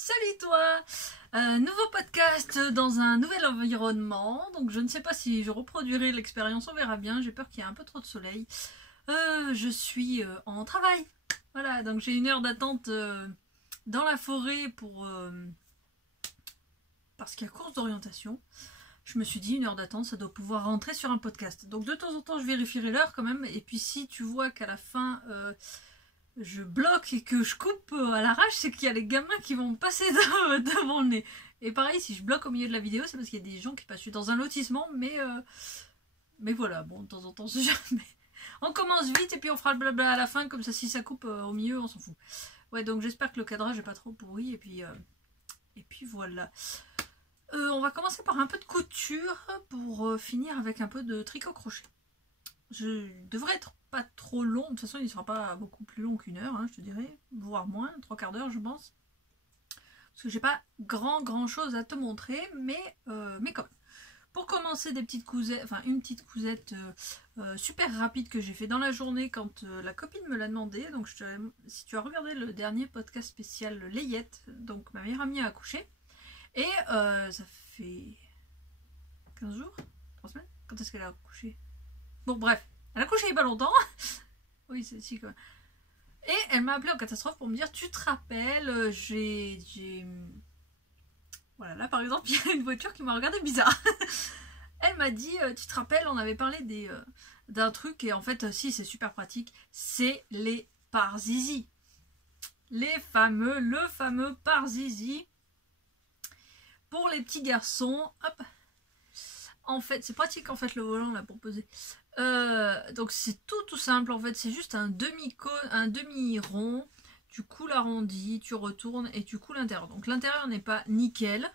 Salut toi! Nouveau podcast dans un nouvel environnement. Donc je ne sais pas si je reproduirai l'expérience, on verra bien. J'ai peur qu'il y ait un peu trop de soleil. Je suis en travail. Voilà, donc j'ai une heure d'attente dans la forêt parce qu'il y a course d'orientation. Je me suis dit, une heure d'attente, ça doit pouvoir rentrer sur un podcast. Donc de temps en temps, je vérifierai l'heure quand même. Et puis si tu vois qu'à la fin, je bloque et que je coupe à l'arrache, c'est qu'il y a les gamins qui vont me passer devant le nez. Et pareil, si je bloque au milieu de la vidéo, c'est parce qu'il y a des gens qui passent. Je suis dans un lotissement, mais voilà, bon, de temps en temps, c'est jamais. On commence vite et puis on fera le blabla à la fin, comme ça, si ça coupe au milieu, on s'en fout. Ouais, donc j'espère que le cadrage est pas trop pourri, et puis voilà. On va commencer par un peu de couture pour finir avec un peu de tricot-crochet. Je devrais être pas trop long, de toute façon il ne sera pas beaucoup plus long qu'une heure, hein, je te dirais, voire moins, 3/4 d'heure je pense. Parce que j'ai pas grand chose à te montrer, mais quand même. Pour commencer, des petites cousettes, enfin une petite cousette super rapide que j'ai fait dans la journée quand la copine me l'a demandé. Donc si tu as regardé le dernier podcast spécial Layette, donc ma meilleure amie a accouché. Et ça fait 15 jours 3 semaines. Quand est-ce qu'elle a accouché? Bon bref, elle a accouché il n'y a pas longtemps. Oui, c'est si quoi. Et elle m'a appelé en catastrophe pour me dire, tu te rappelles, voilà, là par exemple, il y a une voiture qui m'a regardé bizarre. Elle m'a dit, tu te rappelles, on avait parlé d'un truc, et en fait, si, c'est super pratique, c'est les pare-zizi. Le fameux pare-zizi. Pour les petits garçons, hop. En fait, c'est pratique en fait le volant là pour poser. Donc c'est tout simple en fait, c'est juste un demi-rond, tu coules arrondi, tu retournes et tu coules l'intérieur. Donc l'intérieur n'est pas nickel,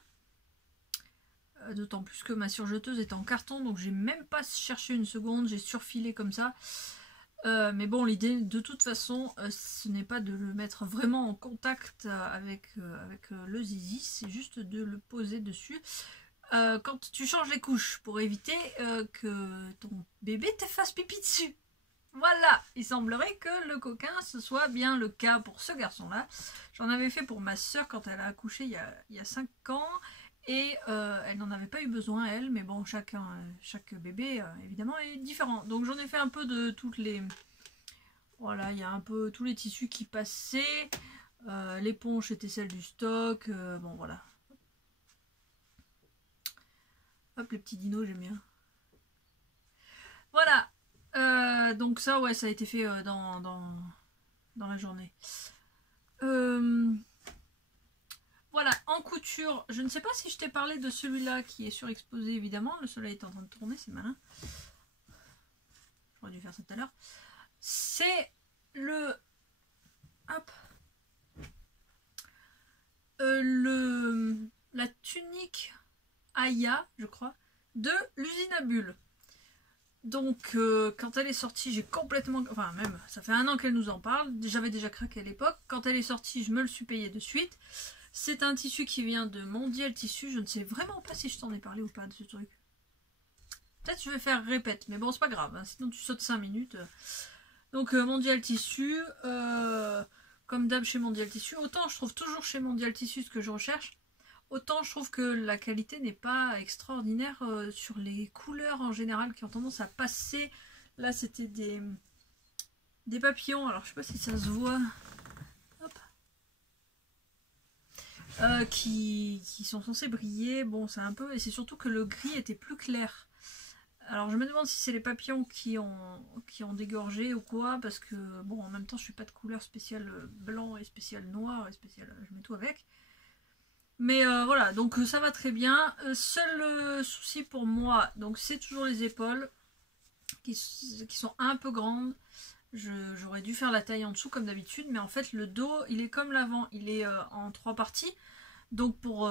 d'autant plus que ma surjeteuse est en carton, donc j'ai même pas cherché une seconde, j'ai surfilé comme ça. Mais bon, l'idée de toute façon, ce n'est pas de le mettre vraiment en contact avec le zizi, c'est juste de le poser dessus. Quand tu changes les couches pour éviter que ton bébé te fasse pipi dessus. Voilà, il semblerait que le coquin, ce soit bien le cas pour ce garçon-là. J'en avais fait pour ma soeur quand elle a accouché il y a 5 ans. Et elle n'en avait pas eu besoin, elle. Mais bon, chaque bébé, évidemment, est différent. Donc j'en ai fait un peu de toutes les... Voilà, il y a un peu tous les tissus qui passaient. L'éponge était celle du stock. Bon, voilà. Hop, les petits dinos, j'aime bien. Voilà. Donc ça, ouais, ça a été fait dans la journée. Voilà, en couture, je ne sais pas si je t'ai parlé de celui-là qui est surexposé, évidemment. Le soleil est en train de tourner, c'est malin. J'aurais dû faire ça tout à l'heure. C'est le... Hop. La tunique Aya, je crois, de l'usine à bulles. Donc quand elle est sortie, j'ai complètement... Enfin même, ça fait 1 an qu'elle nous en parle. J'avais déjà craqué à l'époque. Quand elle est sortie, je me le suis payé de suite. C'est un tissu qui vient de Mondial Tissu. Je ne sais vraiment pas si je t'en ai parlé ou pas de ce truc. Peut-être que je vais faire répète, mais bon, c'est pas grave. Hein, sinon tu sautes 5 minutes. Donc Mondial Tissu, comme d'hab chez Mondial Tissu. Autant je trouve toujours chez Mondial Tissu ce que je recherche. Autant je trouve que la qualité n'est pas extraordinaire sur les couleurs en général qui ont tendance à passer. Là c'était des papillons, alors je sais pas si ça se voit. Hop. Qui sont censés briller. Bon, c'est un peu... Et c'est surtout que le gris était plus clair. Alors je me demande si c'est les papillons qui ont dégorgé ou quoi. Parce que, bon, en même temps je fais pas de couleur spéciale blanc et spéciale noir et spéciale... Je mets tout avec. Mais voilà, donc ça va très bien. Seul souci pour moi, donc c'est toujours les épaules qui sont un peu grandes. J'aurais dû faire la taille en dessous comme d'habitude, mais en fait le dos, il est comme l'avant, il est en 3 parties. Donc pour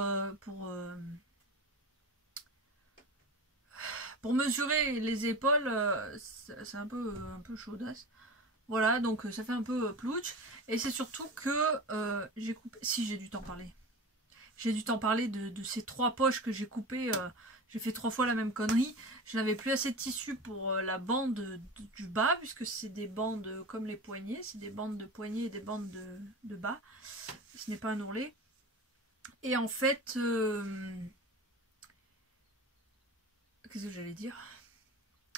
mesurer les épaules, c'est un peu chaudasse. Voilà, donc ça fait un peu plouch. Et c'est surtout que j'ai coupé... Si, j'ai dû t'en parler. J'ai dû t'en parler de ces 3 poches que j'ai coupées. J'ai fait 3 fois la même connerie. Je n'avais plus assez de tissu pour la bande du bas, puisque c'est des bandes comme les poignets. C'est des bandes de poignets et des bandes de bas. Ce n'est pas un ourlet. Et en fait, qu'est-ce que j'allais dire?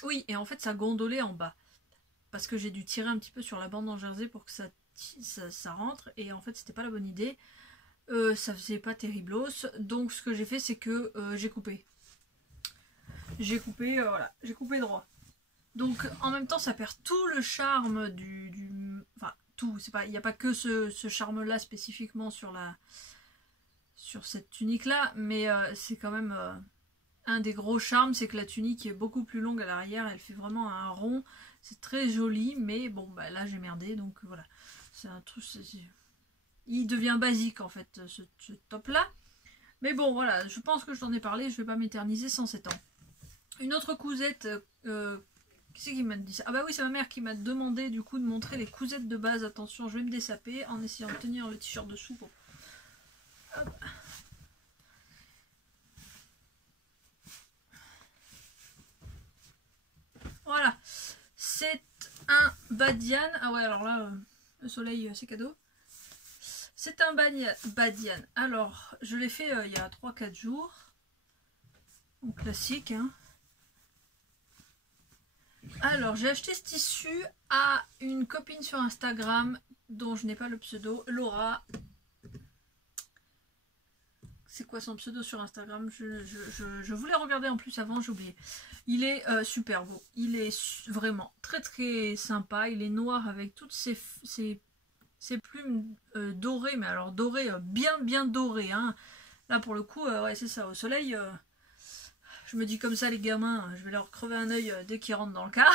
Oui, et en fait ça gondolait en bas. Parce que j'ai dû tirer un petit peu sur la bande en jersey pour que ça rentre. Et en fait c'était pas la bonne idée. Ça faisait pas terriblos. Donc ce que j'ai fait c'est que j'ai coupé. Voilà, j'ai coupé droit. Donc en même temps ça perd tout le charme enfin tout, c'est pas, il n'y a pas que ce charme là spécifiquement sur cette tunique là, mais c'est quand même un des gros charmes, c'est que la tunique est beaucoup plus longue à l'arrière, elle fait vraiment un rond, c'est très joli, mais bon bah là j'ai merdé, donc voilà, c'est un truc, il devient basique en fait ce top là, mais bon voilà, je pense que je t'en ai parlé, je vais pas m'éterniser sans 7 ans. Une autre cousette, qui c'est qui m'a dit ça? Ah bah oui, c'est ma mère qui m'a demandé du coup de montrer les cousettes de base. Attention, je vais me dessaper en essayant de tenir le t-shirt dessous pour... Hop. Voilà, c'est un Badian. Ah ouais, alors là, le soleil, c'est cadeau. C'est un Badian. Alors, je l'ai fait il y a 3-4 jours. Donc classique, hein. Alors, j'ai acheté ce tissu à une copine sur Instagram dont je n'ai pas le pseudo, Laura. C'est quoi son pseudo sur Instagram? Je voulais regarder en plus avant, j'ai oublié. Il est super beau. Il est vraiment très très sympa. Il est noir avec toutes ses plumes dorées, mais alors dorées, bien dorées. Hein. Là pour le coup, ouais c'est ça, au soleil... je me dis comme ça les gamins, je vais leur crever un œil dès qu'ils rentrent dans le car.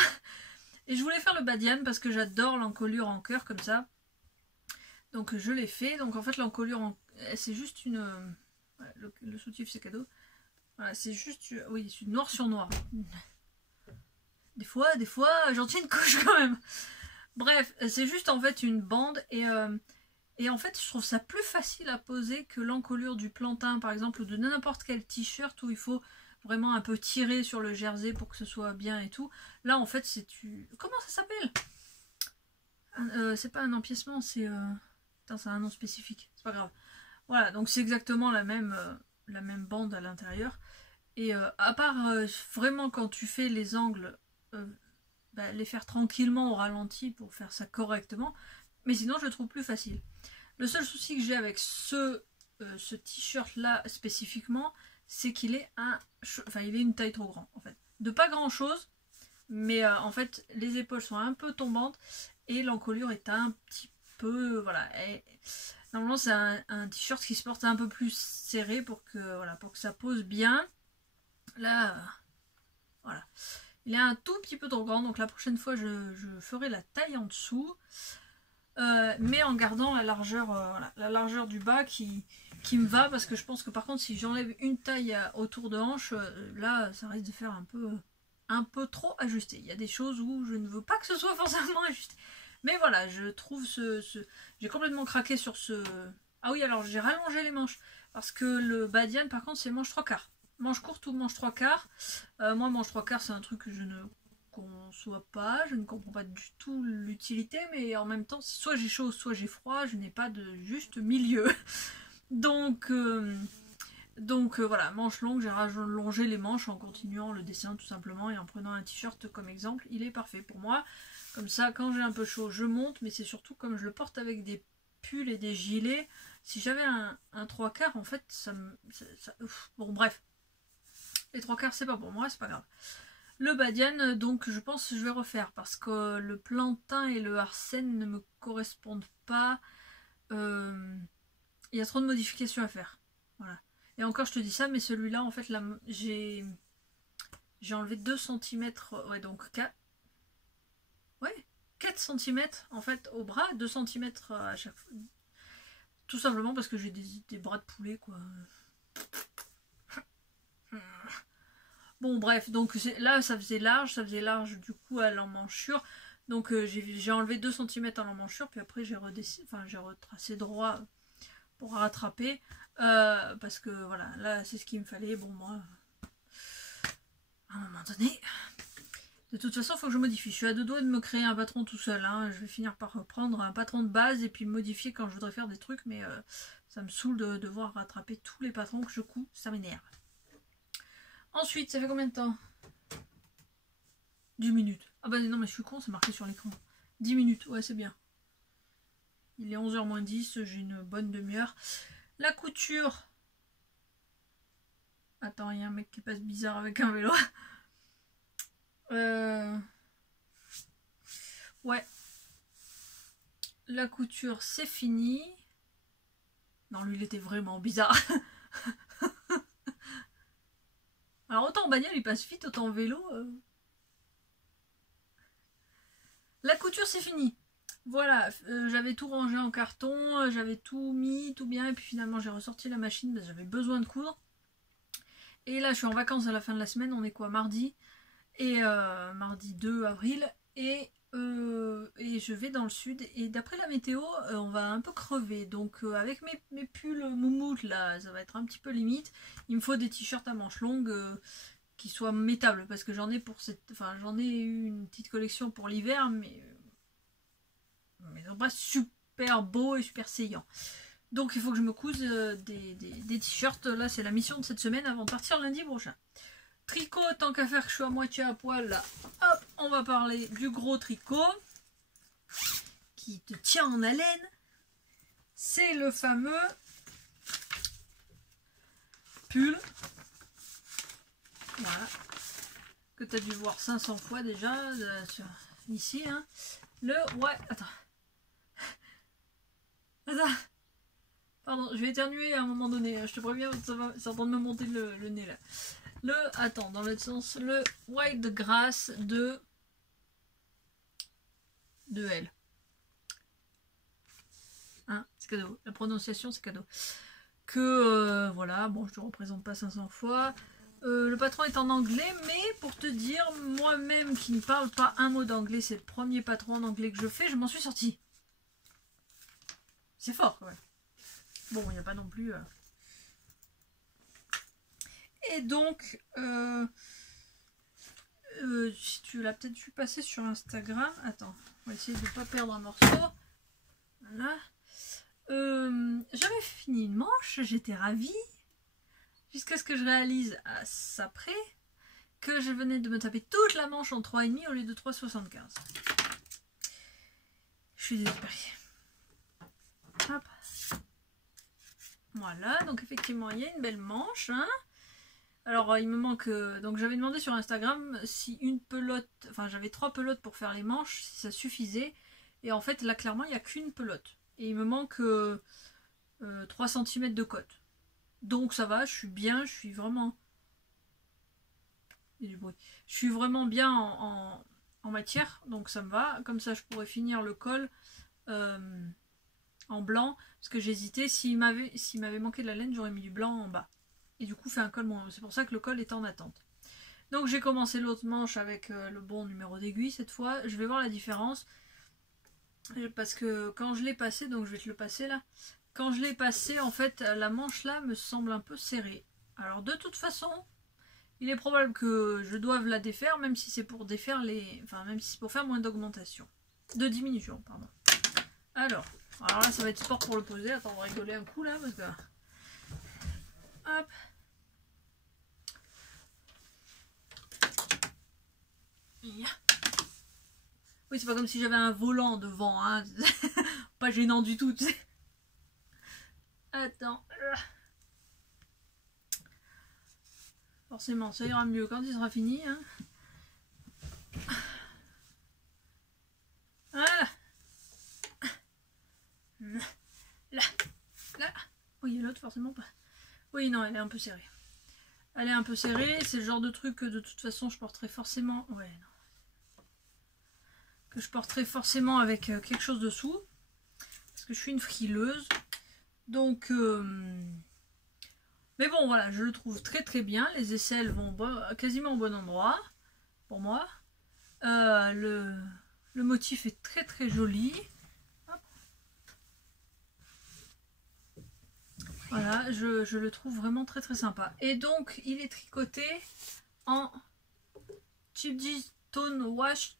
Et je voulais faire le Badiane parce que j'adore l'encolure en cœur comme ça. Donc je l'ai fait. Donc en fait l'encolure, c'est juste une... le soutif c'est cadeau. Voilà, c'est juste... Oui, c'est noir sur noir. Des fois, j'en tiens une couche quand même. Bref, c'est juste en fait une bande et en fait je trouve ça plus facile à poser que l'encolure du plantain par exemple ou de n'importe quel t-shirt où il faut vraiment un peu tirer sur le jersey pour que ce soit bien et tout. Là en fait c'est comment ça s'appelle? C'est pas un empiècement, c'est c'est un nom spécifique, c'est pas grave. Voilà, donc c'est exactement la même bande à l'intérieur. Et à part vraiment quand tu fais les angles, bah, les faire tranquillement au ralenti pour faire ça correctement. Mais sinon je le trouve plus facile. Le seul souci que j'ai avec ce t-shirt là spécifiquement, c'est qu'il est il est une taille trop grand en fait. De pas grand chose, mais en fait les épaules sont un peu tombantes et l'encolure est un petit peu, voilà. Normalement c'est un t-shirt qui se porte un peu plus serré pour que ça pose bien. Là, voilà. Il est un tout petit peu trop grand, donc la prochaine fois je ferai la taille en dessous. Mais en gardant la largeur du bas qui me va, parce que je pense que par contre si j'enlève une taille autour de hanche, là ça risque de faire un peu trop ajusté. Il y a des choses où je ne veux pas que ce soit forcément ajusté. Mais voilà, je trouve j'ai complètement craqué sur ce... Ah oui, alors j'ai rallongé les manches, parce que le Badiane par contre c'est manche 3/4. Manche courte ou manche 3/4. Moi manche 3/4 c'est un truc que je ne conçois pas, je ne comprends pas du tout l'utilité, mais en même temps soit j'ai chaud soit j'ai froid, je n'ai pas de juste milieu. Donc voilà, manche longue, j'ai rallongé les manches en continuant le dessin tout simplement et en prenant un t-shirt comme exemple. Il est parfait pour moi, comme ça quand j'ai un peu chaud je monte, mais c'est surtout comme je le porte avec des pulls et des gilets, si j'avais un 3/4 en fait bon bref, les 3/4 c'est pas pour moi, c'est pas grave. Le Badiane, donc je pense que je vais refaire parce que le plantain et le arsène ne me correspondent pas. Il y a trop de modifications à faire. Voilà. Et encore je te dis ça, mais celui-là en fait là j'ai enlevé 2 cm, ouais donc 4. Ouais, 4 cm en fait au bras, 2 cm à chaque fois. Tout simplement parce que j'ai des bras de poulet quoi. Bon bref, donc là ça faisait large du coup à l'emmanchure. Donc j'ai enlevé 2 cm à l'emmanchure, puis après j'ai retracé droit pour rattraper. Parce que voilà, là c'est ce qu'il me fallait. Bon moi, à un moment donné, de toute façon il faut que je modifie. Je suis à 2 doigts de me créer un patron tout seul. Hein. Je vais finir par prendre un patron de base et puis le modifier quand je voudrais faire des trucs, mais Ça me saoule de devoir rattraper tous les patrons que je couds, ça m'énerve. Ensuite, ça fait combien de temps? 10 minutes. Ah bah non mais je suis con, c'est marqué sur l'écran. 10 minutes, ouais c'est bien. Il est 11h moins 10, j'ai une bonne demi-heure. La couture. Attends, il y a un mec qui passe bizarre avec un vélo. Ouais. La couture, c'est fini. Non, lui, il était vraiment bizarre. Alors, autant en bagnole, il passe vite, autant en vélo... La couture, c'est fini. Voilà, j'avais tout rangé en carton, j'avais tout mis, tout bien, et puis finalement, j'ai ressorti la machine, parce que j'avais besoin de coudre. Et là, je suis en vacances à la fin de la semaine, on est quoi, mardi? Et mardi 2 avril, et je vais dans le sud, et d'après la météo, on va un peu crever. Donc avec mes pulls moumoutes, là, ça va être un petit peu limite. Il me faut des t-shirts à manches longues qui soient métables, parce que j'en ai pour cette... Enfin, j'en ai eu une petite collection pour l'hiver, mais ils sont pas super beaux et super saillants. Donc il faut que je me couse des t-shirts. Là, c'est la mission de cette semaine avant de partir lundi prochain. Tricot, tant qu'à faire que je suis à moitié à poil, là, hop, on va parler du gros tricot qui te tient en haleine. C'est le fameux pull, voilà, que tu as dû voir 500 fois déjà ici. Hein. Ouais, attends. Attends. Pardon, je vais éternuer à un moment donné. Je te préviens, c'est en train de me monter le nez là. Attends, dans l'autre sens, le white de grasse de L. Hein, c'est cadeau. La prononciation, c'est cadeau. Que, voilà, bon, je ne te représente pas 500 fois. Le patron est en anglais, mais pour te dire, moi-même qui ne parle pas un mot d'anglais, c'est le premier patron en anglais que je fais, je m'en suis sortie. C'est fort, ouais. Bon, il n'y a pas non plus... Et donc, si tu l'as peut-être vu passer sur Instagram, attends, on va essayer de ne pas perdre un morceau. Voilà. J'avais fini une manche, j'étais ravie, jusqu'à ce que je réalise à ça près que je venais de me taper toute la manche en 3,5 au lieu de 3,75. Je suis désespérée. Hop. Voilà, donc effectivement, il y a une belle manche, hein. Alors, il me manque... donc, j'avais demandé sur Instagram si une pelote... Enfin, j'avais 3 pelotes pour faire les manches, si ça suffisait. Et en fait, là, clairement, il n'y a qu'une pelote. Et il me manque 3 cm de côte. Donc, ça va, je suis bien, je suis vraiment... Il y a du bruit. Je suis vraiment bien en matière, donc ça me va. Comme ça, je pourrais finir le col en blanc. Parce que j'hésitais, s'il m'avait manqué de la laine, j'aurais mis du blanc en bas. Et du coup, fait un col, c'est pour ça que le col est en attente. Donc j'ai commencé l'autre manche avec le bon numéro d'aiguille cette fois. Je vais voir la différence. Parce que quand je l'ai passé, donc je vais te le passer là. Quand je l'ai passé, en fait, la manche là me semble un peu serrée. Alors de toute façon, il est probable que je doive la défaire, même si c'est pour défaire les... Enfin, même si c'est pour faire moins d'augmentation. De diminution, pardon. Alors là, ça va être sport pour le poser. Attends, on va rigoler un coup là, parce que... Hop. Oui, c'est pas comme si j'avais un volant devant, hein. Pas gênant du tout, tu sais. Attends. Forcément, ça ira mieux quand il sera fini, hein. Voilà. Là. Oui, l'autre, forcément pas. Oui, non, elle est un peu serrée. Elle est un peu serrée, c'est le genre de truc que de toute façon je porterai forcément... Ouais, non. Que je porterai forcément avec quelque chose dessous. Parce que je suis une frileuse. Donc... Mais bon, voilà, je le trouve très très bien. Les aisselles vont quasiment au bon endroit. Pour moi. Le motif est très très joli. Hop. Voilà, je le trouve vraiment très très sympa. Et donc, il est tricoté en Cheap Tone Wash.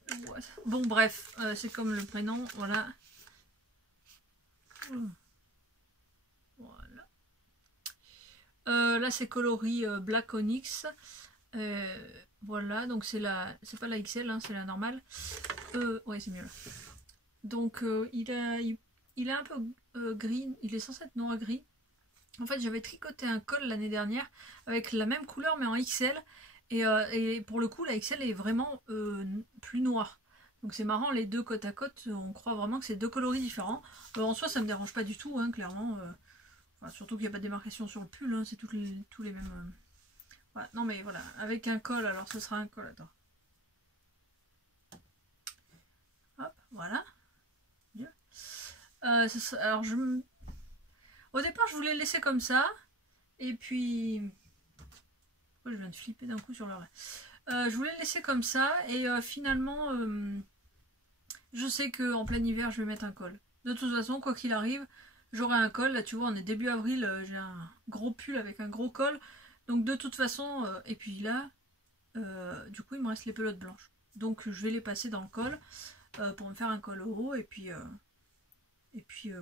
Bon, bref, c'est comme le prénom, voilà. Voilà. Là c'est coloris Black Onyx. Voilà, donc c'est pas la XL, hein, c'est la normale. Ouais, c'est mieux là. Donc il est un peu gris, il est censé être noir gris. En fait, j'avais tricoté un col l'année dernière avec la même couleur mais en XL. Et pour le coup, la XL est vraiment plus noire. Donc c'est marrant, les deux côte à côte, on croit vraiment que c'est deux coloris différents. En soi, ça me dérange pas du tout, hein, clairement. Enfin, surtout qu'il n'y a pas de démarcation sur le pull, hein, c'est tous les mêmes. Voilà. Non mais voilà, avec un col, alors ce sera un col, attends. Hop, voilà. Alors au départ, je voulais le laisser comme ça. Et puis... Pourquoi je viens de flipper d'un coup sur le je voulais le laisser comme ça. Et finalement, je sais qu'en plein hiver, je vais mettre un col. De toute façon, quoi qu'il arrive, j'aurai un col. Là, tu vois, on est début avril. J'ai un gros pull avec un gros col. Donc de toute façon... et puis là, du coup, il me reste les pelotes blanches. Donc je vais les passer dans le col pour me faire un col au haut. Et puis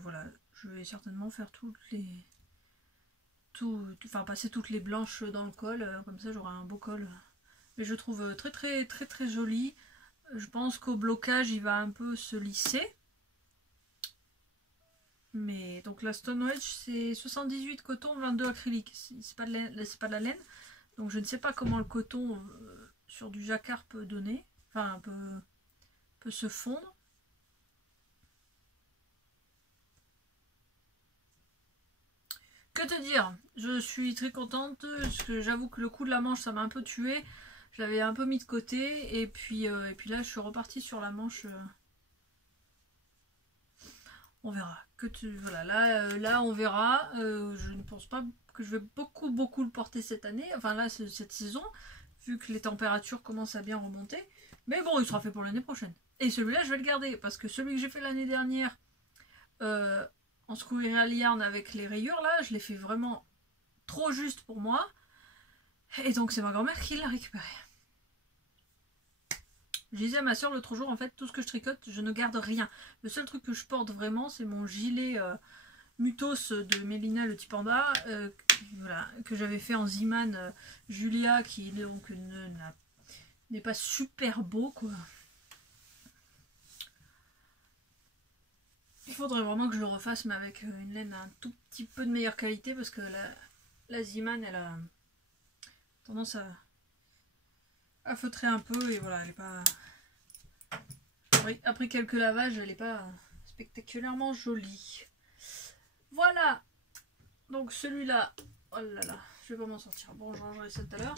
voilà, je vais certainement faire enfin passer toutes les blanches dans le col, comme ça j'aurai un beau col. Mais je trouve très très très très joli. Je pense qu'au blocage il va un peu se lisser. Mais donc la Stone Wedge c'est 78 coton, 22 acrylique. C'est pas de la laine. Donc je ne sais pas comment le coton sur du jacquard peut donner. Enfin peut se fondre. Que te dire, je suis très contente, parce que j'avoue que le coup de la manche ça m'a un peu tué. Je l'avais un peu mis de côté et puis là je suis repartie sur la manche. On verra. Voilà, là on verra. Je ne pense pas que je vais beaucoup le porter cette année, enfin là cette saison, vu que les températures commencent à bien remonter. Mais bon, il sera fait pour l'année prochaine. Et celui-là je vais le garder, parce que celui que j'ai fait l'année dernière en squirrel yarn avec les rayures là, je l'ai fait vraiment trop juste pour moi. Et donc c'est ma grand-mère qui l'a récupéré. Je disais à ma soeur l'autre jour, en fait, tout ce que je tricote, je ne garde rien. Le seul truc que je porte vraiment, c'est mon gilet Mutos de Mélina le petit panda, voilà, que j'avais fait en Ziman Julia, qui donc n'est pas super beau, quoi. Il faudrait vraiment que je le refasse, mais avec une laine un tout petit peu de meilleure qualité, parce que la Ziman, elle a tendance à feutrer un peu, et voilà, elle est pas... Après quelques lavages, elle est pas spectaculairement jolie. Voilà. Donc celui-là, oh là là, je vais pas m'en sortir. Bon, je rangerai ça tout à l'heure.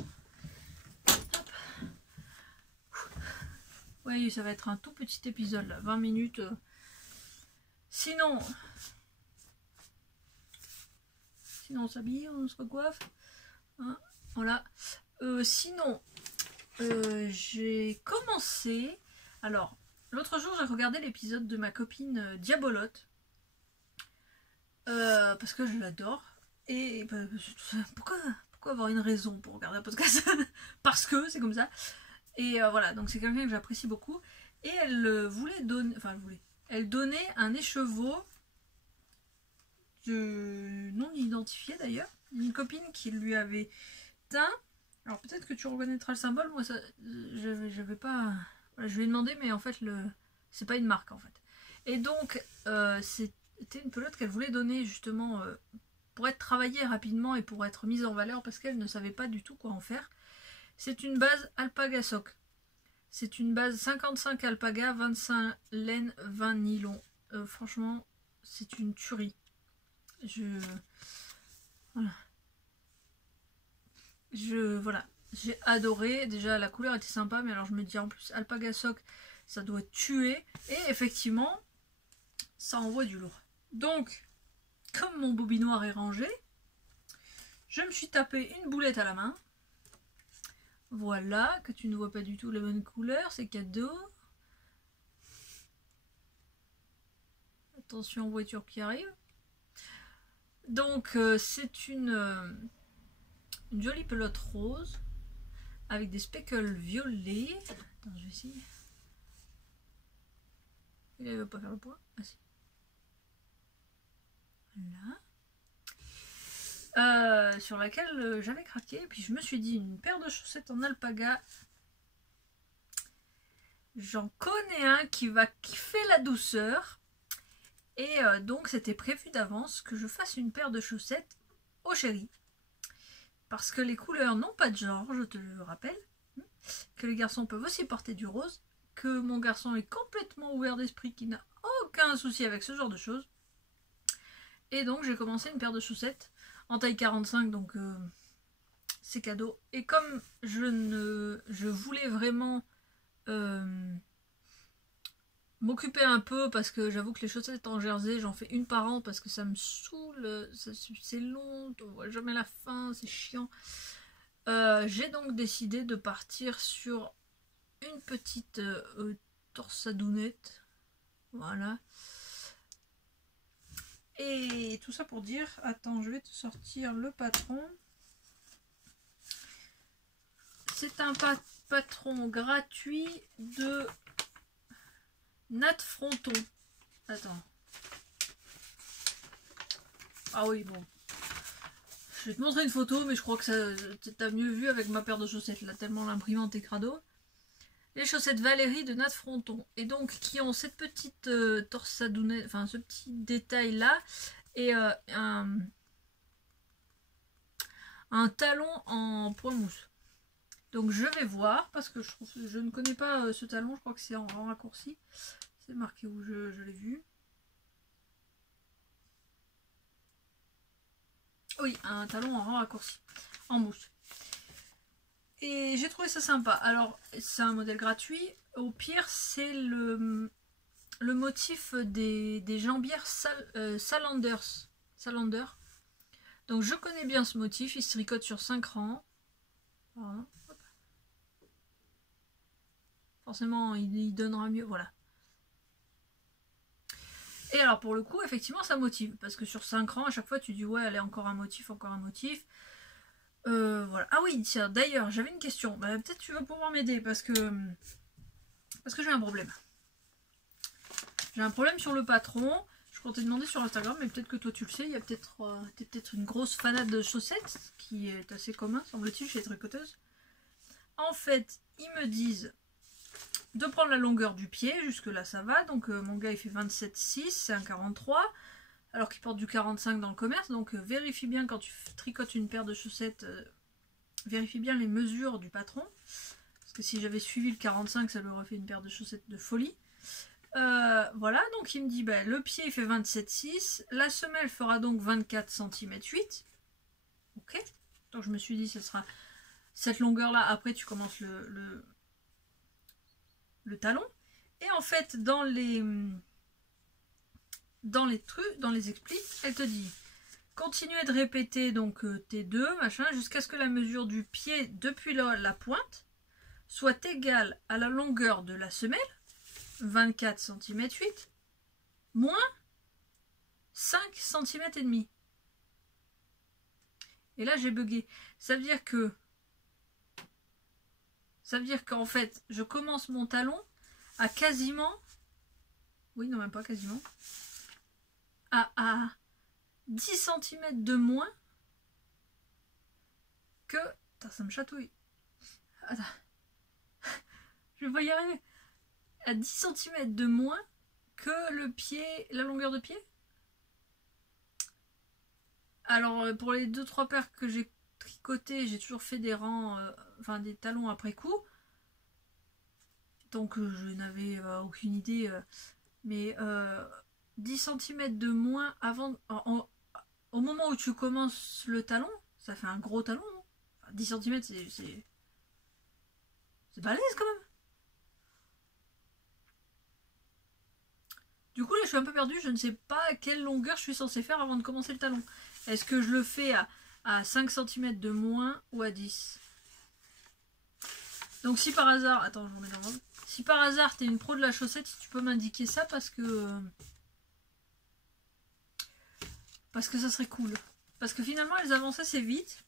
Oui, ça va être un tout petit épisode, là, 20 minutes. Sinon on s'habille, on se recoiffe. Hein, voilà. Sinon, j'ai commencé... Alors, l'autre jour, j'ai regardé l'épisode de ma copine Diabolote. Parce que je l'adore. Et pourquoi avoir une raison pour regarder un podcast? Parce que c'est comme ça. Et voilà, donc c'est quelqu'un que j'apprécie beaucoup. Et elle voulait donner... Enfin, elle donnait un écheveau non identifié d'ailleurs. Une copine qui lui avait teint. Alors peut-être que tu reconnaîtras le symbole. Moi, ça, j'avais pas... Voilà, je lui ai demandé, mais en fait, c'est pas une marque en fait. Et donc, c'était une pelote qu'elle voulait donner justement pour être travaillée rapidement et pour être mise en valeur parce qu'elle ne savait pas du tout quoi en faire. C'est une base alpaga sock. C'est une base 55 alpaga, 25 laine, 20 nylon. Franchement, c'est une tuerie. Voilà. J'ai adoré. Déjà, la couleur était sympa, mais alors je me dis en plus, alpaga sock, ça doit tuer. Et effectivement, ça envoie du lourd. Donc, comme mon bobinoir est rangé, je me suis tapé une boulette à la main. Voilà, que tu ne vois pas du tout la bonne couleur, c'est cadeau. Attention, voiture qui arrive. Donc, c'est une jolie pelote rose avec des speckles violets. Attends, je vais essayer. Il ne veut pas faire le point. Ah si. sur laquelle j'avais craqué. Et puis je me suis dit, une paire de chaussettes en alpaga, j'en connais un qui va kiffer la douceur. Et donc c'était prévu d'avance que je fasse une paire de chaussettes au chéri. Parce que les couleurs n'ont pas de genre, je te le rappelle. Que les garçons peuvent aussi porter du rose. Que mon garçon est complètement ouvert d'esprit, qui n'a aucun souci avec ce genre de choses. Et donc j'ai commencé une paire de chaussettes en taille 45, donc c'est cadeau. Et comme je voulais vraiment m'occuper un peu, parce que j'avoue que les chaussettes en jersey, j'en fais une par an parce que ça me saoule, c'est long, on voit jamais la fin, c'est chiant. J'ai donc décidé de partir sur une petite torsadounette, voilà. Et tout ça pour dire, attends, je vais te sortir le patron. C'est un patron gratuit de Nat Fronton. Attends. Ah oui, bon. Je vais te montrer une photo, mais je crois que t'as mieux vu avec ma paire de chaussettes, là, tellement l'imprimante est crado. Les chaussettes Valérie de Nat Fronton. Et donc, qui ont cette petite torsadounette, enfin, ce petit détail là. Et un talon en point mousse. Donc je vais voir, parce que je ne connais pas ce talon, je crois que c'est en raccourci. C'est marqué où je l'ai vu. Oui, un talon en raccourci, en mousse. Et j'ai trouvé ça sympa. Alors, c'est un modèle gratuit. Au pire, c'est le motif des jambières Salander. Donc je connais bien ce motif, il se tricote sur 5 rangs. Voilà. Forcément, il donnera mieux, voilà. Et alors pour le coup, effectivement, ça motive. Parce que sur 5 rangs, à chaque fois, tu dis ouais, elle est encore un motif, encore un motif. Voilà. Ah oui, tiens, d'ailleurs, j'avais une question. Bah, peut-être tu vas pouvoir m'aider parce que j'ai un problème. J'ai un problème sur le patron. Je comptais demander sur Instagram, mais peut-être que toi tu le sais. Il y a peut-être t'es peut-être une grosse fanade de chaussettes, qui est assez commun, semble-t-il, chez les tricoteuses. En fait, ils me disent de prendre la longueur du pied, jusque là ça va, donc mon gars il fait 27,6, c'est un 43, alors qu'il porte du 45 dans le commerce, donc vérifie bien quand tu tricotes une paire de chaussettes, vérifie bien les mesures du patron, parce que si j'avais suivi le 45, ça lui aurait fait une paire de chaussettes de folie. Voilà, donc il me dit, bah, le pied il fait 27,6, la semelle fera donc 24 cm 8, ok, donc je me suis dit, ce sera cette longueur là, après tu commences le talon. Et en fait, dans les trucs, dans les expliques, elle te dit continuez de répéter donc T2 machin jusqu'à ce que la mesure du pied depuis la pointe soit égale à la longueur de la semelle, 24 cm 8, moins 5 cm et demi. Et là j'ai bugué. Ça veut dire qu'en fait, je commence mon talon à quasiment, oui, non, même pas quasiment, à 10 cm de moins que, putain, ça me chatouille, attends, je vais pas y arriver, à 10 cm de moins que le pied, la longueur de pied. Alors, pour les 2-3 paires que j'ai tricotées, j'ai toujours fait des rangs, enfin des talons après coup. Donc je n'avais aucune idée, mais 10 cm de moins avant, au moment où tu commences le talon, ça fait un gros talon, non? Enfin, 10 cm c'est balèze quand même. Du coup là je suis un peu perdue, je ne sais pas à quelle longueur je suis censée faire avant de commencer le talon. Est-ce que je le fais à 5 cm de moins ou à 10? Donc si par hasard, attends je remets dans l'ordre. Si par hasard t'es une pro de la chaussette, si tu peux m'indiquer ça parce que ça serait cool. Parce que finalement elles avançaient assez vite.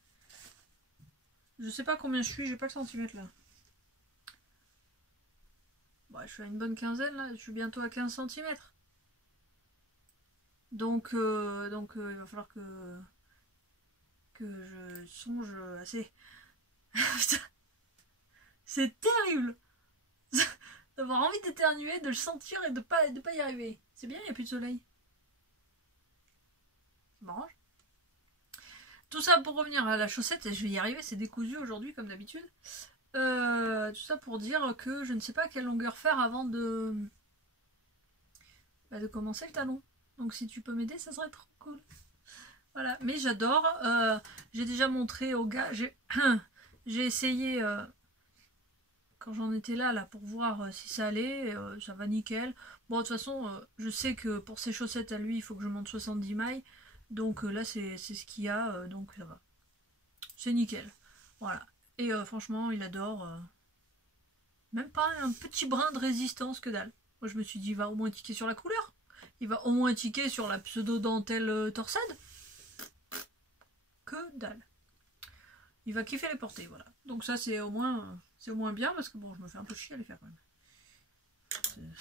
Je sais pas combien je suis, j'ai pas le centimètre là. Bon, je suis à une bonne quinzaine là, je suis bientôt à 15 cm. Donc il va falloir que que je songe assez. C'est terrible d'avoir envie d'éternuer, de le sentir et de pas y arriver. C'est bien, il n'y a plus de soleil. Ça m'arrange. Tout ça pour revenir à la chaussette, et je vais y arriver, c'est décousu aujourd'hui comme d'habitude. Tout ça pour dire que je ne sais pas quelle longueur faire avant de commencer le talon. Donc si tu peux m'aider, ça serait trop cool. Voilà, mais j'adore. J'ai déjà montré au gars, j'ai essayé quand j'en étais là pour voir si ça allait. Ça va nickel. Bon, de toute façon, je sais que pour ses chaussettes à lui, il faut que je monte 70 mailles. Donc là, c'est ce qu'il y a, donc ça va. C'est nickel. Voilà. Et franchement, il adore. Même pas un petit brin de résistance, que dalle. Moi, je me suis dit, il va au moins tiquer sur la couleur. Il va au moins tiquer sur la pseudo-dentelle torsade. Que dalle. Il va kiffer les porter, voilà. Donc ça, c'est au moins bien, parce que bon, je me fais un peu chier à les faire quand même.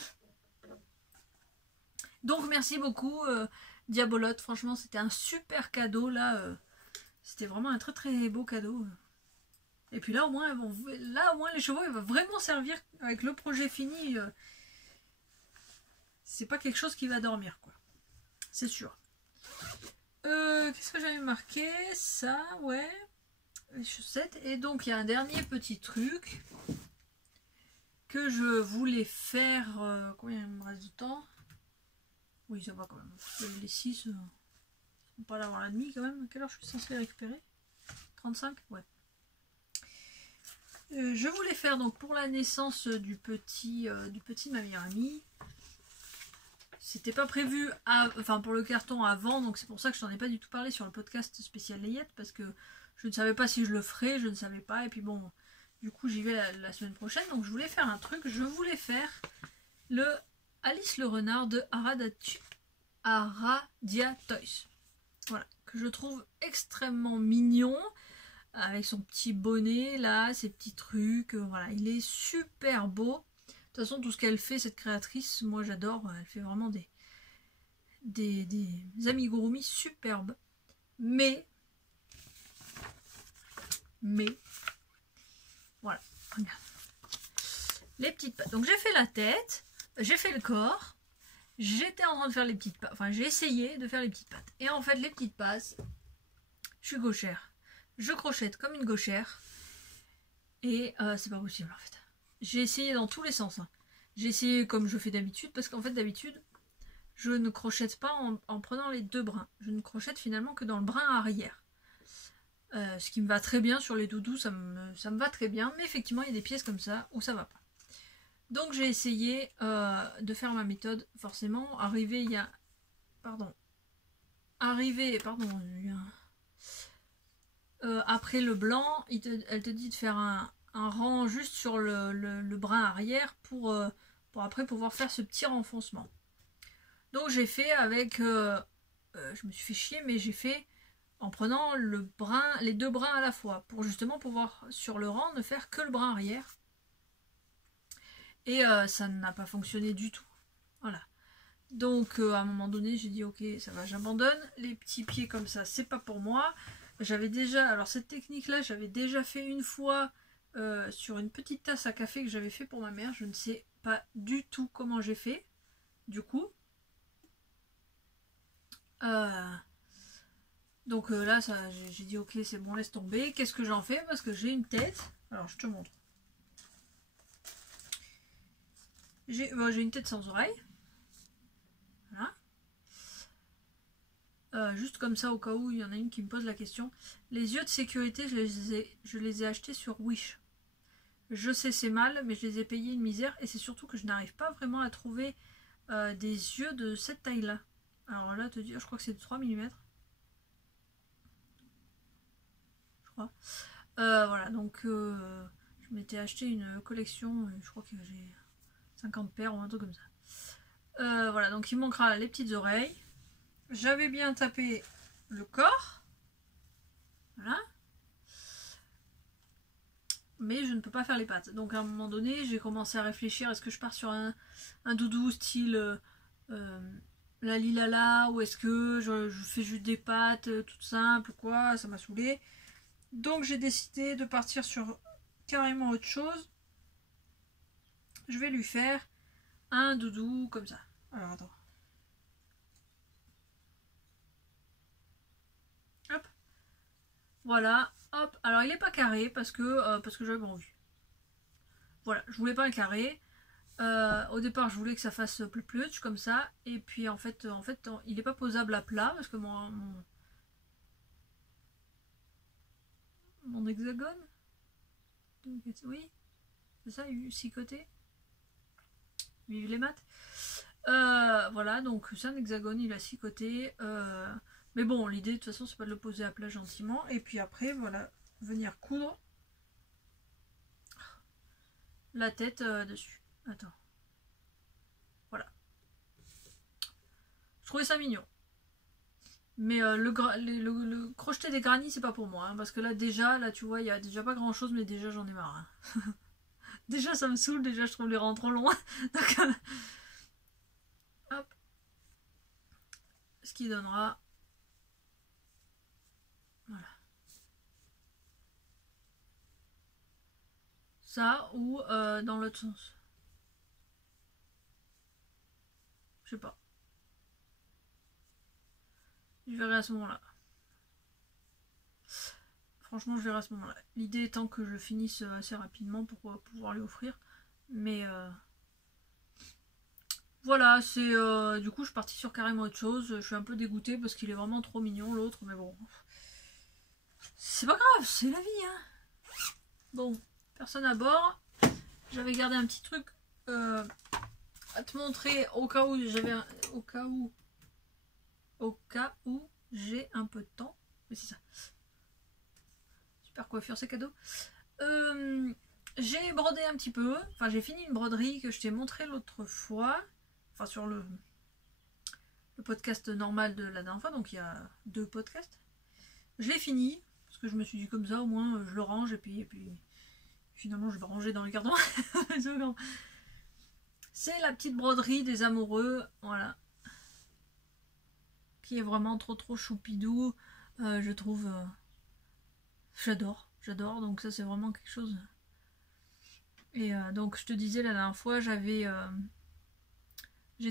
Donc merci beaucoup, Diabolote. Franchement, c'était un super cadeau, là. C'était vraiment un très très beau cadeau. Et puis là, au moins, les chevaux, ils vont vraiment servir avec le projet fini. C'est pas quelque chose qui va dormir, quoi. C'est sûr. Qu'est-ce que j'avais marqué? Ça, ouais. Les chaussettes. Et donc, il y a un dernier petit truc que je voulais faire. Combien il me reste de temps? Oui, ça va quand même. Les 6, on pas l'avoir la nuit quand même. À quelle heure je suis censée les récupérer? 35? Ouais. Je voulais faire donc pour la naissance du petit de ma meilleure amie. C'était pas prévu, enfin pour le carton avant, donc c'est pour ça que je t'en ai pas du tout parlé sur le podcast spécial Layette, parce que je ne savais pas si je le ferais, je ne savais pas, et puis bon, du coup j'y vais la semaine prochaine, donc je voulais faire un truc, je voulais faire le Alice le renard de Aradia Toys. Voilà, que je trouve extrêmement mignon, avec son petit bonnet là, ses petits trucs, voilà, il est super beau. De toute façon, tout ce qu'elle fait, cette créatrice, moi j'adore, elle fait vraiment des amigurumi superbes. Mais, voilà, regarde. Les petites pattes. Donc j'ai fait la tête, j'ai fait le corps, j'étais en train de faire les petites pattes, enfin j'ai essayé de faire les petites pattes. Et en fait, les petites pattes, je suis gauchère. Je crochette comme une gauchère. Et c'est pas possible en fait. J'ai essayé dans tous les sens. Hein. J'ai essayé comme je fais d'habitude, parce qu'en fait d'habitude, je ne crochette pas en prenant les deux brins. Je ne crochette finalement que dans le brin arrière. Ce qui me va très bien sur les doudous, ça me va très bien. Mais effectivement, il y a des pièces comme ça où ça va pas. Donc j'ai essayé de faire ma méthode. Forcément, arrivé, il y a... Pardon. Arrivé, pardon. Après le blanc, elle te dit de faire un rang juste sur le brin arrière pour après pouvoir faire ce petit renfoncement. Donc j'ai fait avec... je me suis fait chier, mais j'ai fait en prenant les deux brins à la fois, pour justement pouvoir sur le rang ne faire que le brin arrière. Et ça n'a pas fonctionné du tout. Voilà. Donc à un moment donné, j'ai dit ok, ça va, j'abandonne. Les petits pieds comme ça, c'est pas pour moi. J'avais déjà... Alors cette technique-là, j'avais déjà fait une fois... sur une petite tasse à café que j'avais fait pour ma mère. Je ne sais pas du tout comment j'ai fait du coup, donc là j'ai dit ok, c'est bon, laisse tomber. Qu'est-ce que j'en fais? Parce que j'ai une tête, alors je te montre, j'ai une tête sans oreille, voilà. Juste comme ça au cas où il y en a une qui me pose la question. Les yeux de sécurité, je les ai achetés sur Wish. Je sais, c'est mal, mais je les ai payés une misère. Et c'est surtout que je n'arrive pas vraiment à trouver des yeux de cette taille-là. Alors là, te dire, je crois que c'est de 3 mm. Je crois. Voilà, donc je m'étais acheté une collection. Je crois que j'ai 50 paires ou un truc comme ça. Voilà, donc il me manquera les petites oreilles. J'avais bien tapé le corps. Voilà. Mais je ne peux pas faire les pattes. Donc à un moment donné, j'ai commencé à réfléchir, est-ce que je pars sur un doudou style la lilala, ou est-ce que je fais juste des pâtes toutes simples, quoi, ça m'a saoulé. Donc j'ai décidé de partir sur carrément autre chose. Je vais lui faire un doudou comme ça. Alors attends. Hop. Voilà, hop. Alors il est pas carré parce que j'avais pas envie. Voilà, je voulais pas un carré. Au départ, je voulais que ça fasse plus comme ça. Et puis en fait, il est pas posable à plat parce que mon hexagone. Oui, c'est ça, 6 côtés. Vive les maths. Voilà, donc c'est un hexagone, il a 6 côtés. Mais bon, l'idée de toute façon, c'est pas de le poser à plat gentiment. Et puis après, voilà, venir coudre la tête dessus. Attends. Voilà. Je trouvais ça mignon. Mais le crocheté des granits, c'est pas pour moi. Hein, parce que là, déjà, tu vois, il y a déjà pas grand chose, mais déjà, j'en ai marre. Hein. Déjà, ça me saoule. Déjà, je trouve les rangs trop longs. Donc, hop. Ce qui donnera. Voilà. Ça ou dans l'autre sens. Je sais pas. Je verrai à ce moment-là. Franchement, je verrai à ce moment-là. L'idée étant que je finisse assez rapidement pour pouvoir lui offrir. Mais voilà, c'est du coup, je suis partie sur carrément autre chose. Je suis un peu dégoûtée parce qu'il est vraiment trop mignon, l'autre. Mais bon, c'est pas grave, c'est la vie. Hein. Bon, personne à bord. J'avais gardé un petit truc à te montrer au cas où j'ai un peu de temps. Mais c'est ça. Super coiffure, c'est cadeau. J'ai brodé un petit peu. Enfin, j'ai fini une broderie que je t'ai montré l'autre fois. Enfin, sur le podcast normal de la dernière fois. Donc, il y a 2 podcasts. Je l'ai fini. Parce que je me suis dit comme ça, au moins, je le range. Et puis finalement, je vais ranger dans le carton. C'est la petite broderie des amoureux. Voilà. Qui est vraiment trop choupidou. Je trouve... J'adore. Donc ça, c'est vraiment quelque chose... Et donc je te disais la dernière fois, j'ai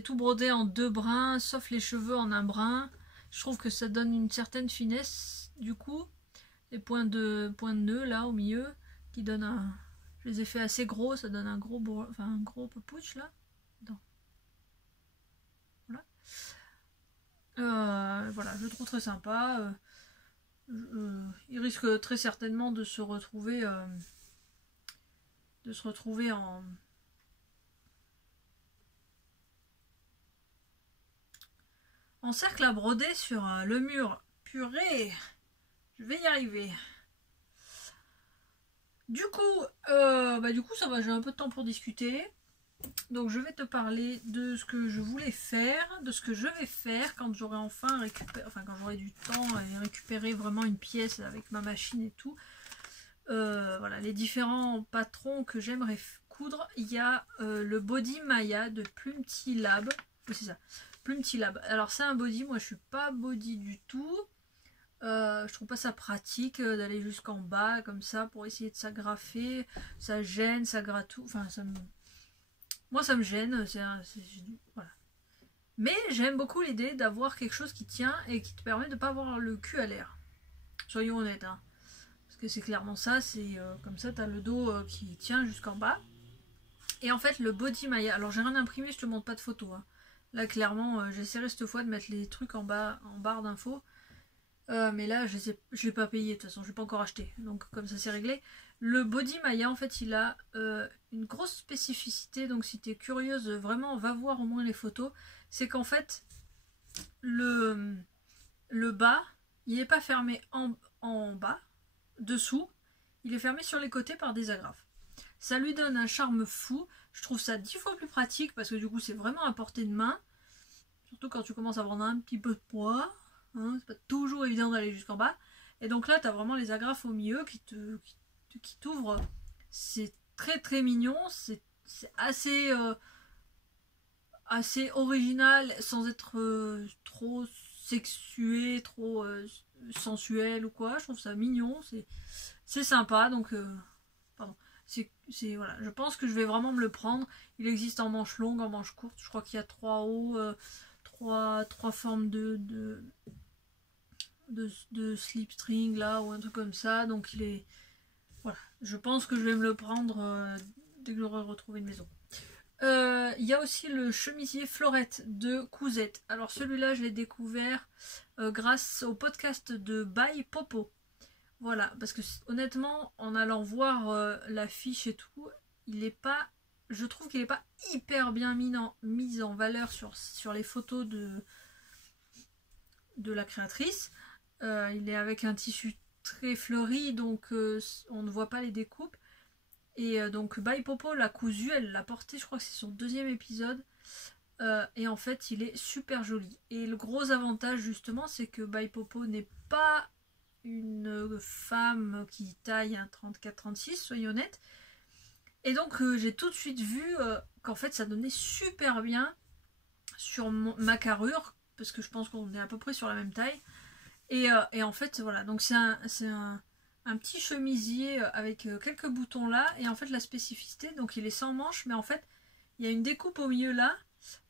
tout brodé en 2 brins, sauf les cheveux en un brin. Je trouve que ça donne une certaine finesse du coup. Les points de nœud là au milieu, qui donnent un... Je les ai fait assez gros, ça donne un gros papouche là. Voilà, je le trouve très sympa. Il risque très certainement de se retrouver en cercle à broder sur le mur. Purée, je vais y arriver. Du coup, ça va, j'ai un peu de temps pour discuter. Donc je vais te parler de ce que je voulais faire, de ce que je vais faire quand j'aurai enfin quand j'aurai du temps et récupérer vraiment une pièce avec ma machine et tout. Voilà, les différents patrons que j'aimerais coudre. Il y a le body Maya de Plumty Lab. Oui, c'est ça, Plumty Lab. Alors c'est un body, moi je suis pas body du tout. Je trouve pas ça pratique d'aller jusqu'en bas comme ça pour essayer de s'agrafer. Ça gêne, ça gratoue. Enfin, moi ça me gêne. Voilà. Mais j'aime beaucoup l'idée d'avoir quelque chose qui tient et qui te permet de pas avoir le cul à l'air. Soyons honnêtes. Hein. Parce que c'est clairement ça. C'est comme ça, tu as le dos qui tient jusqu'en bas. Et en fait, le body Maya. Alors j'ai rien imprimé, je te montre pas de photo. Hein. Là, clairement, j'essaierai cette fois de mettre les trucs en bas, en barre d'infos. Mais là, je l'ai pas payé, de toute façon, je l'ai pas encore acheté. Donc, comme ça, c'est réglé. Le body Maya, en fait, il a une grosse spécificité. Donc, si tu es curieuse, vraiment, va voir au moins les photos. C'est qu'en fait, le bas, il n'est pas fermé en bas, dessous. Il est fermé sur les côtés par des agrafes. Ça lui donne un charme fou. Je trouve ça 10 fois plus pratique parce que du coup, c'est vraiment à portée de main. Surtout quand tu commences à prendre un petit peu de poids. Hein, c'est pas toujours évident d'aller jusqu'en bas. Et donc là, tu as vraiment les agrafes au milieu qui t'ouvrent. C'est très mignon. C'est assez assez original sans être trop sexué, trop sensuel ou quoi. Je trouve ça mignon, c'est sympa, donc pardon. Voilà. Je pense que je vais vraiment me le prendre. Il existe en manche longue, en manche courte. Je crois qu'il y a 3 hauts, trois formes de slipstring là ou un truc comme ça. Donc il est. Voilà. Je pense que je vais me le prendre dès que j'aurai retrouvé une maison. Il y a aussi le chemisier Florette de Cousette. Alors celui-là je l'ai découvert grâce au podcast de By Popo. Voilà, parce que honnêtement, en allant voir l'affiche et tout, je trouve qu'il n'est pas hyper bien mis en valeur sur les photos de la créatrice. Il est avec un tissu très fleuri, donc on ne voit pas les découpes. Et donc By Popo l'a cousu, elle l'a porté, je crois que c'est son 2e épisode. Et en fait, il est super joli. Et le gros avantage justement, c'est que By Popo n'est pas une femme qui taille un 34-36, soyons honnêtes. Et donc j'ai tout de suite vu qu'en fait ça donnait super bien sur ma carrure, parce que je pense qu'on est à peu près sur la même taille. Et en fait voilà, donc c'est un petit chemisier avec quelques boutons là, et en fait la spécificité, donc il est sans manches, mais en fait il y a une découpe au milieu là,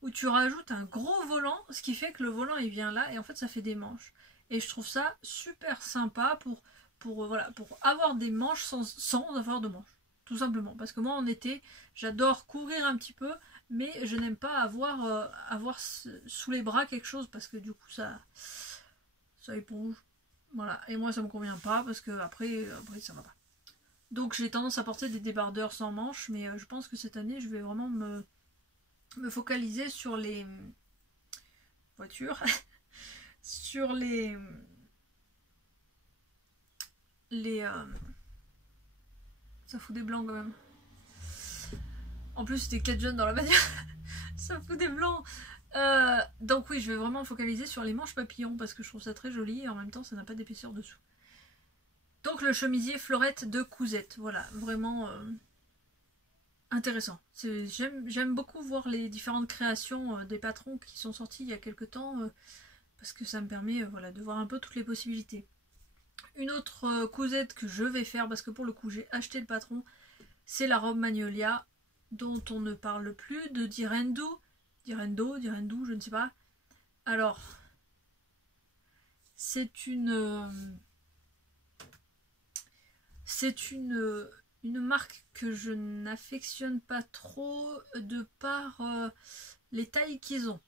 où tu rajoutes un gros volant, ce qui fait que le volant il vient là, et en fait ça fait des manches. Et je trouve ça super sympa pour avoir des manches sans avoir de manches. Tout simplement. Parce que moi en été, j'adore courir un petit peu, mais je n'aime pas avoir sous les bras quelque chose, parce que du coup ça éponge. Voilà. Et moi ça me convient pas, parce que après ça va pas. Donc j'ai tendance à porter des débardeurs sans manches, mais je pense que cette année je vais vraiment me focaliser sur les voitures. Sur les ça fout des blancs quand même. En plus c'était 4 jeunes dans la bagnole. Ça fout des blancs. Donc oui, je vais vraiment me focaliser sur les manches papillons, parce que je trouve ça très joli et en même temps ça n'a pas d'épaisseur dessous. Donc le chemisier Florette de Cousette, voilà, vraiment intéressant. J'aime beaucoup voir les différentes créations des patrons qui sont sortis il y a quelques temps, parce que ça me permet voilà, de voir un peu toutes les possibilités. Une autre cousette que je vais faire, parce que pour le coup j'ai acheté le patron, c'est la robe Magnolia, dont on ne parle plus, de Direndo, je ne sais pas. Alors, c'est une marque que je n'affectionne pas trop, de par les tailles qu'ils ont.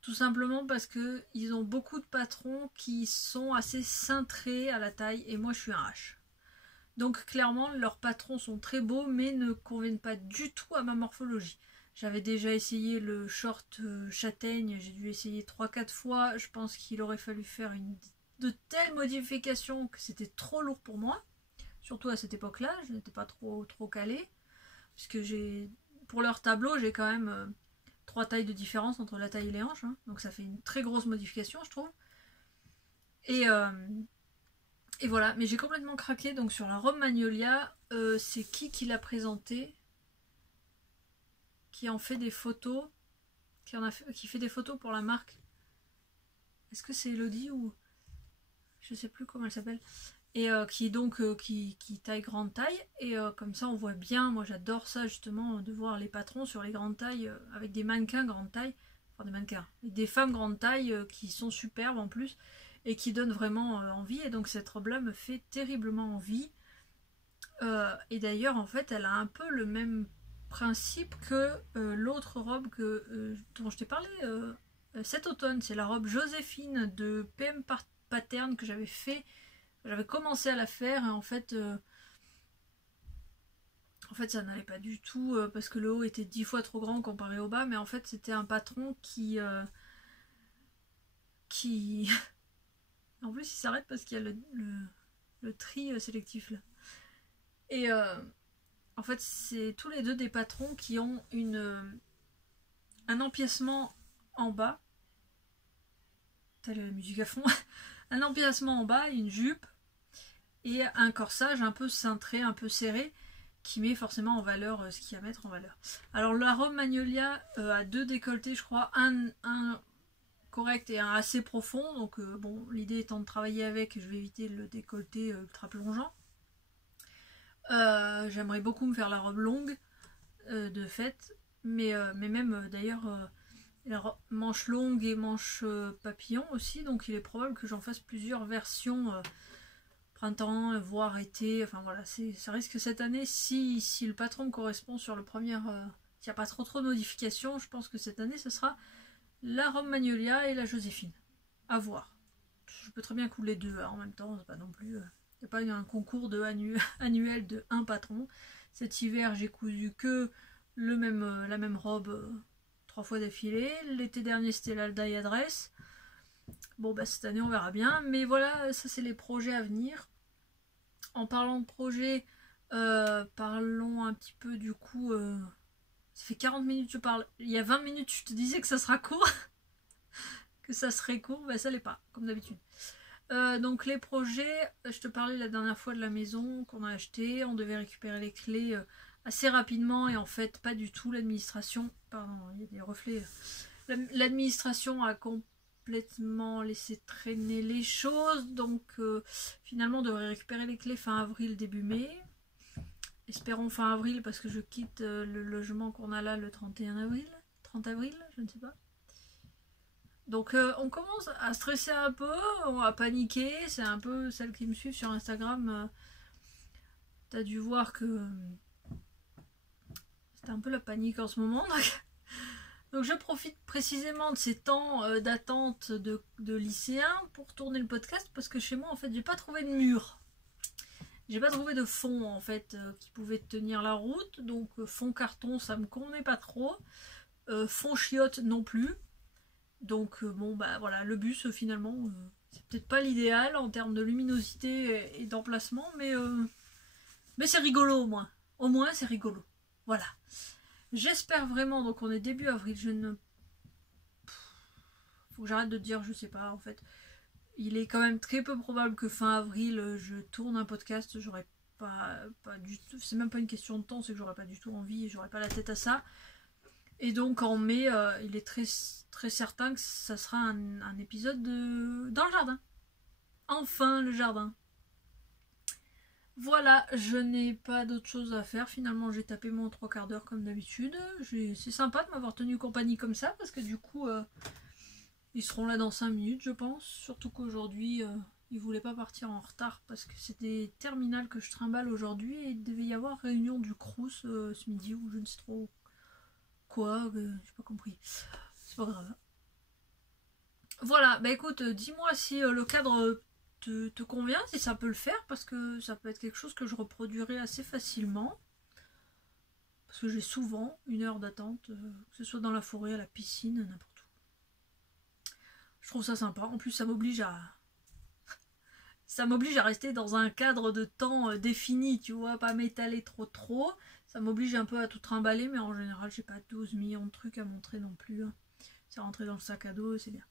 Tout simplement parce que ils ont beaucoup de patrons qui sont assez cintrés à la taille, et moi je suis un H. Donc clairement leurs patrons sont très beaux, mais ne conviennent pas du tout à ma morphologie. J'avais déjà essayé le short châtaigne, j'ai dû essayer 3-4 fois. Je pense qu'il aurait fallu faire de telles modifications que c'était trop lourd pour moi. Surtout à cette époque-là, je n'étais pas trop calée. Puisque pour leur tableau, j'ai quand même 3 tailles de différence entre la taille et les hanches, hein. Donc ça fait une très grosse modification, je trouve. Et voilà, mais j'ai complètement craqué donc sur la robe Magnolia. C'est qui l'a présenté, qui en fait des photos, qui fait des photos pour la marque. Est-ce que c'est Elodie ou je sais plus comment elle s'appelle. Et qui taille grande taille, et comme ça on voit bien. Moi j'adore ça justement, de voir les patrons sur les grandes tailles, avec des mannequins grande taille, enfin des mannequins, des femmes grande taille qui sont superbes en plus et qui donnent vraiment envie. Et donc cette robe là me fait terriblement envie, et d'ailleurs en fait elle a un peu le même principe que l'autre robe dont je t'ai parlé cet automne. C'est la robe Joséphine de PM Pattern que j'avais fait. J'avais commencé à la faire, et en fait ça n'allait pas du tout, parce que le haut était 10 fois trop grand comparé au bas, mais en fait c'était un patron qui en plus il s'arrête parce qu'il y a le tri sélectif là. Et en fait c'est tous les deux des patrons qui ont un empiècement en bas. T'as la musique à fond. Un empiècement en bas, une jupe et un corsage un peu cintré, un peu serré. qui met forcément en valeur ce qu'il y a à mettre en valeur. Alors la robe Magnolia a 2 décolletés, je crois, un correct et un assez profond, donc bon, l'idée étant de travailler avec, je vais éviter le décolleté ultra plongeant. J'aimerais beaucoup me faire la robe longue de fête, mais même d'ailleurs manche longue et manche papillon aussi, donc il est probable que j'en fasse plusieurs versions printemps, voire été, enfin voilà, ça risque cette année, si le patron correspond sur le premier, s'il n'y a pas trop de modifications, je pense que cette année ce sera la robe Magnolia et la Joséphine, à voir. Je peux très bien couler 2 en même temps, c'est pas non plus, il n'y a pas un concours annuel de un patron. Cet hiver j'ai cousu que la même robe 3 fois d'affilée, l'été dernier c'était l'Aldaï Adresse. Bon bah cette année on verra bien, mais voilà, ça c'est les projets à venir. En parlant de projets, parlons un petit peu du coup, ça fait 40 minutes que je parle, il y a 20 minutes je te disais que ça sera court, que ça serait court, bah ça l'est pas, comme d'habitude. Donc les projets, je te parlais la dernière fois de la maison qu'on a acheté, on devait récupérer les clés assez rapidement et en fait pas du tout, l'administration, pardon, il y a des reflets, l'administration a complètement laissé traîner les choses, donc finalement on devrait récupérer les clés fin avril, début mai. Espérons fin avril parce que je quitte le logement qu'on a là le 31 avril, 30 avril, je ne sais pas. Donc on commence à stresser un peu, on va paniquer, c'est un peu celles qui me suivent sur Instagram, t'as dû voir que c'est un peu la panique en ce moment. Donc je profite précisément de ces temps d'attente de lycéens pour tourner le podcast parce que chez moi en fait j'ai pas trouvé de mur. J'ai pas trouvé de fond en fait qui pouvait tenir la route, donc fond carton ça me convenait pas trop, fond chiotte non plus. Donc bon bah voilà, le bus finalement c'est peut-être pas l'idéal en termes de luminosité et d'emplacement, mais c'est rigolo au moins. Au moins c'est rigolo. Voilà. J'espère vraiment, donc on est début avril, faut que j'arrête de dire je sais pas en fait. Il est quand même très peu probable que fin avril je tourne un podcast, j'aurais pas du tout, c'est même pas une question de temps, c'est que j'aurais pas du tout envie et j'aurais pas la tête à ça. Et donc en mai, il est très certain que ça sera un épisode dans le jardin. Enfin le jardin. Voilà, je n'ai pas d'autre chose à faire. Finalement j'ai tapé mon 3/4 d'heure comme d'habitude. C'est sympa de m'avoir tenu compagnie comme ça parce que du coup ils seront là dans 5 minutes je pense. Surtout qu'aujourd'hui ils voulaient pas partir en retard parce que c'est des terminales que je trimballe aujourd'hui et il devait y avoir réunion du Crous ce midi ou je ne sais trop quoi, j'ai pas compris. C'est pas grave. Voilà, bah écoute, dis-moi si le cadre te convient, si ça peut le faire, parce que ça peut être quelque chose que je reproduirai assez facilement. Parce que j'ai souvent 1 heure d'attente, que ce soit dans la forêt, à la piscine, n'importe où. Je trouve ça sympa. En plus, ça m'oblige à rester dans un cadre de temps défini, tu vois, pas m'étaler trop. Ça m'oblige un peu à tout trimballer, mais en général, j'ai pas 12 millions de trucs à montrer non plus. C'est rentré dans le sac à dos, c'est bien.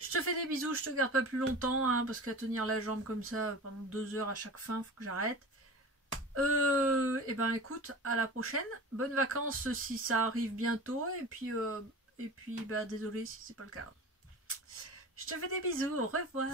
Je te fais des bisous, je te garde pas plus longtemps, hein, parce qu'à tenir la jambe comme ça pendant 2 heures à chaque fin, faut que j'arrête. Et ben écoute, à la prochaine. Bonnes vacances si ça arrive bientôt, et puis bah désolé si c'est pas le cas. Je te fais des bisous, au revoir.